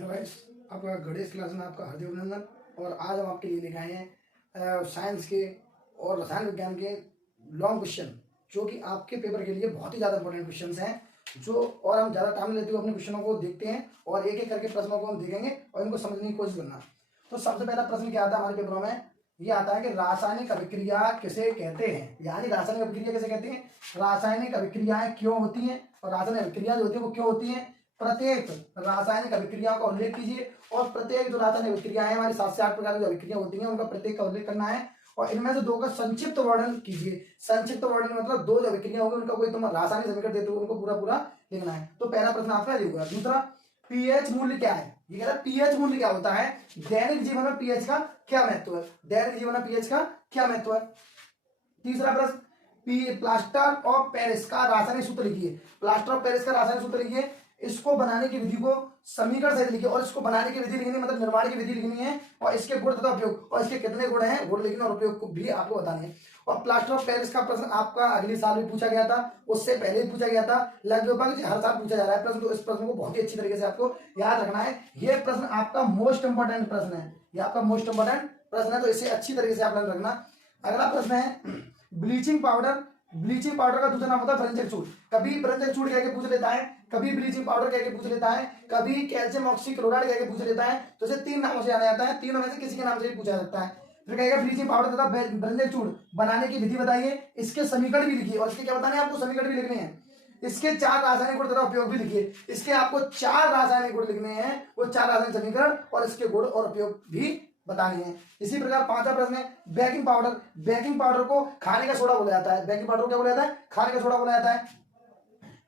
Hello guys, आपका Ganesh class में आपका हार्दिक अभिनंदन। और आज हम आपके लिए लेके आए हैं साइंस के और रसायन विज्ञान के लॉन्ग क्वेश्चन, जो कि आपके पेपर के लिए बहुत ही ज़्यादा इंपॉर्टेंट क्वेश्चंस हैं। और हम ज़्यादा टाइम लेते हुए अपने क्वेश्चनों को देखते हैं और एक एक करके प्रश्नों को हम देखेंगे और इनको समझने की कोशिश करना। तो सबसे पहला प्रश्न क्या आता है हमारे पेपरों में, ये आता है कि रासायनिक अभिक्रिया किसे कहते हैं। यानी रासायनिक अभिक्रिया किसे कहते हैं, रासायनिक अभिक्रियाएं क्यों होती हैं और रासायनिक अभिक्रिया जो होती है वो क्यों होती है। प्रत्येक रासायनिक अभिक्रिया का उल्लेख कीजिए और प्रत्येक जो रासायनिक अभिक्रिया है हमारी 7 से 8 प्रकार की अभिक्रिया होती हैं उनका प्रत्येक का उल्लेख करना है और इनमें से दो का संक्षिप्त वर्णन कीजिए। संक्षिप्त वर्णन मतलब दो जो अभिक्रिया होगी उनका कोई तुम रासायनिक समीकरण देते हो उनको पूरा पूरा लिखना है। तो पहला प्रश्न आपका ये होगा। दूसरा, पीएच मूल्य क्या है। ये कह रहा है पीएच मूल्य क्या होता है, दैनिक जीवन में पीएच का क्या महत्व है, दैनिक जीवन में पीएच का क्या महत्व है। तीसरा प्रश्न, प्लास्टर ऑफ पेरिस का रासायनिक सूत्र लिखिए। प्लास्टर ऑफ पेरिस का रासायनिक सूत्र लिखिए, इसको बनाने की विधि को समीकरण से लिखिए और इसको बनाने की विधि लिखनी है, मतलब निर्माण की विधि लिखनी है और इसके गुण तथा उपयोग और इसके कितने गुण हैं गुण लिखने और उपयोग को भी आपको बताने हैं। और प्लास्टर ऑफ पेरिस का प्रश्न आपका अगले साल भी पूछा गया था, उससे पहले भी पूछा गया था, लगभग हर साल पूछा जा रहा है प्रश्न। तो इस प्रश्न को बहुत ही अच्छी तरीके से आपको याद रखना है। यह प्रश्न आपका मोस्ट इंपोर्टेंट प्रश्न है, यह आपका मोस्ट इंपोर्टेंट प्रश्न है, तो इसे अच्छी तरीके से आप याद रखना। अगला प्रश्न है ब्लीचिंग पाउडर। ब्लीचिंग पाउडर का दूसरा नाम होता है ब्रंजक चूड़। कभी ब्रंजक चूड़ कह के पूछ लेता है, कभी ब्लीचिंग पाउडर कह के पूछ लेता है, कभी कैल्शियम ऑक्सीक्लोराइड कह के पूछ लेता है। तो इसे 3 नामों से जाना जाता है, तीनों में से किसी के नाम से भी पूछा जाता है। फिर कहेगा ब्लीचिंग पाउडर तथा ब्रंजक चूड़ बनाने की विधि बताइए, इसके समीकरण भी लिखिए और इसके क्या बताने हैं आपको, समीकरण भी लिखने हैं। इसके 4 रासायनिक गुण तथा उपयोग भी लिखिए। इसके आपको 4 रासायनिक गुण लिखने हैं, वो 4 रासायनिक समीकरण और इसके गुण और उपयोग भी बतानी है। इसी प्रकार 5वां प्रश्न है बेकिंग पाउडर। बेकिंग पाउडर को खाने का सोडा बोला जाता है। बेकिंग पाउडर को क्या बोला जाता है, खाने का सोडा बोला जाता है।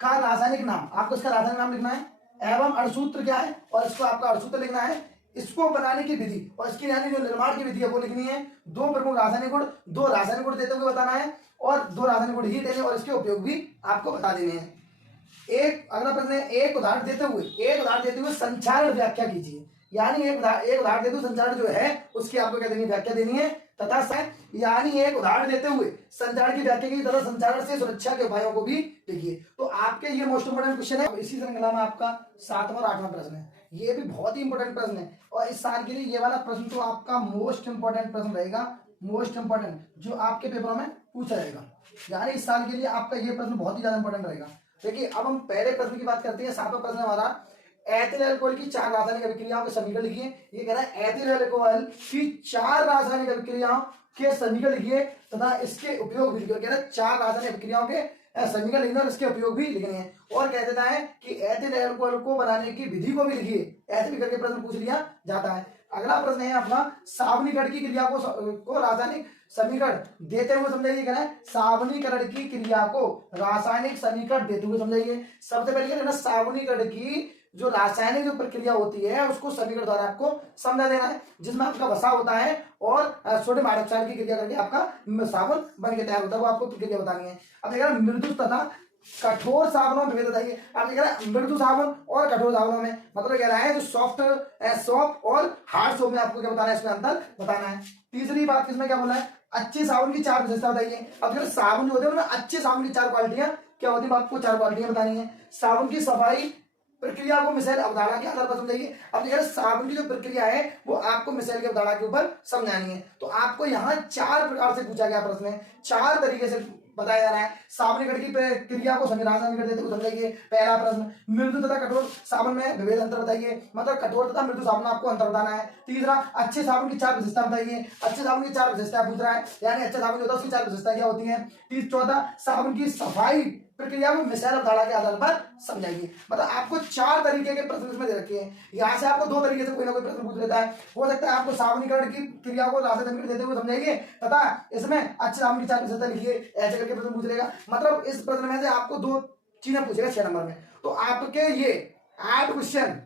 का रासायनिक नाम, आपको इसका रासायनिक नाम लिखना है एवं अणुसूत्र क्या है और इसको आपका अणुसूत्र लिखना है। इसको बनाने की विधि और इसकी यानी जो निर्माण की विधि है वो लिखनी है। 2 प्रमुख रासायनिक गुण, 2 रासायनिक गुण देते हुए बताना है और 2 रासायनिक गुण ही देने और इसके उपयोग भी आपको बता देने हैं। अगला प्रश्न है एक उदाहरण देते हुए संचारण व्याख्या कीजिए। यानी एक उदाहरण देते हुए संचारण जो है उसकी आपको क्या देनी है, व्याख्या देनी है। तथा यानी एक उदाहरण देते हुए संचारण की व्याख्या की तथा संचारण से सुरक्षा के उपायों को भी लिखिए। तो आपके ये मोस्ट इंपोर्टेंट क्वेश्चन है। इसी श्रृंखला में आपका 7वां और 8वां प्रश्न है, ये भी बहुत ही इंपोर्टेंट प्रश्न है और इस साल के लिए ये वाला प्रश्न तो आपका मोस्ट इंपोर्टेंट प्रश्न रहेगा, मोस्ट इंपोर्टेंट जो आपके पेपरों में पूछा जाएगा। यानी इस साल के लिए आपका ये प्रश्न बहुत ही ज्यादा इंपोर्टेंट रहेगा। देखिए अब हम पहले प्रश्न की बात करते हैं। 7वां प्रश्न हमारा एथिल अल्कोहल की 4 रासायनिक अभिक्रियाओं के समीकरण लिखिए। ये कह रहा है एथिल अल्कोहल की 4 रासायनिक अभिक्रियाओं के समीकरण लिखिए तथा इसके उपयोग भी लिखिए। कह रहा है 4 रासायनिक अभिक्रियाओं के समीकरण लिखना और इसके उपयोग भी लिखने हैं। और कह देता है कि एथिल अल्कोहल को बनाने की विधि को भी लिखिए। ऐसे भी करके प्रश्न पूछ लिया जाता है। अगला प्रश्न है अपना सावनीकरण की क्रिया को रासायनिक समीकरण देते हुए समझाइए। कहना है सावनीकरण की क्रिया को रासायनिक समीकरण देते हुए समझाइए। सबसे पहले कहना सावनीकरण की जो रासायनिक जो प्रक्रिया होती है उसको समीकरण द्वारा आपको समझा देना है, जिसमें आपका वसा होता है और सोडियम हाइड्रोक्साइड की क्रिया करके आपका साबुन बन के तैयार होता है, वो आपको प्रक्रिया बतानी है। अब देखा मृदु तथा कठोर साबुनों में भेद बताइए। आप देख रहे हैं मृदु साबुन और कठोर साबुनों में मतलब कह रहा है जो सॉफ्ट सोप और हार्ड सोप में आपको क्या बताना है, इसमें अंतर बताना है। तीसरी बात किसमें क्या बोला है, अच्छे साबुन की 4 विशेषता बताइए। अब देखो साबुन जो होते हैं उनमें अच्छे साबुन की 4 क्वालिटियां क्या होती है, आपको 4 क्वालिटियां बतानी है। साबुन की सफाई प्रक्रिया को मिसाइल अवधारणा के आधार पर समझाइए। अब देखिए साबुन की जो प्रक्रिया है वो आपको मिसाइल की अवधारणा के ऊपर समझानी है। तो आपको यहाँ 4 प्रकार से पूछा गया प्रश्न है, 4 तरीके से बताया जा रहा है। सावनीकरण की प्रक्रिया को रासायनिक देते हुए समझाइए। पहला प्रश्न मृदु तथा कठोर साबुन में विभेद अंतर बताइए, मतलब कठोर तथा मृदु साबुन आपको अंतर बताना है। तीसरा अच्छे साबुन की 4 विशेषता बताइए। अच्छे साबुन की 4 विशेषता पूछ रहा है, यानी अच्छा साबुन जो होता है उसकी 4 विशेषता क्या होती है। चौथा साबुन की सफाई प्रक्रिया को मिसाइल अवधारणा के आधार पर समझाइए। मतलब आपको 4 तरीके के प्रश्न इसमें दे रखे हैं। यहाँ से आपको 2 तरीके से कोई ना कोई प्रश्न पूछ लेता है। हो सकता है आपको सावनीकरण की क्रिया को रासायनिक देते हुए समझाइए तथा इसमें अच्छे साबुन की 4 विशेषता लिखिए, ऐसे करके प्रश्न पूछ लेगा। मतलब इस प्रश्न में से आपको 2 चीजें पूछेगा 6 नंबर में। तो आपके ये 8 क्वेश्चन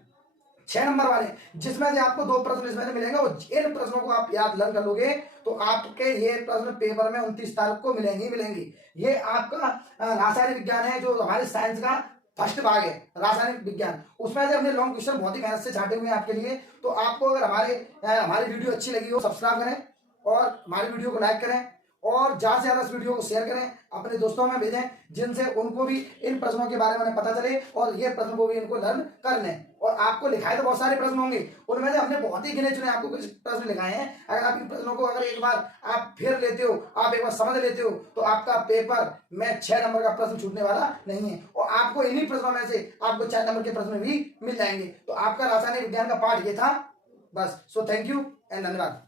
6 नंबर वाले जिसमें से आपको 2 प्रश्न इसमें से मिलेंगे और इन प्रश्नों को आप याद लर्न कर लोगे तो आपके ये प्रश्न पेपर में 29 तारीख को मिलेंगे। ये आपका रासायनिक विज्ञान है जो हमारे साइंस का फर्स्ट भाग है रासायनिक विज्ञान, उसमें से हमने लॉन्ग क्वेश्चन बहुत ही मेहनत से छांटे हुए हैं आपके लिए। तो आपको अगर हमारी वीडियो अच्छी लगी हो सब्सक्राइब करें और हमारी वीडियो को लाइक करें और ज्यादा से ज्यादा इस वीडियो को शेयर करें, अपने दोस्तों में भेजें जिनसे उनको भी इन प्रश्नों के बारे में पता चले और ये प्रश्न को भी इनको लर्न कर लें। और आपको लिखाए तो बहुत सारे प्रश्न होंगे, उनमें से हमने बहुत ही गिने चुने आपको कुछ प्रश्न लिखाए हैं। अगर आप इन प्रश्नों को अगर एक बार आप फेर लेते हो, आप एक बार समझ लेते हो, तो आपका पेपर में 6 नंबर का प्रश्न छूटने वाला नहीं है। और आपको इन्हीं प्रश्नों में से आपको 4 नंबर के प्रश्न भी मिल जाएंगे। तो आपका रासायनिक विज्ञान का पाठ ये था बस। सो थैंक यू एंड धन्यवाद।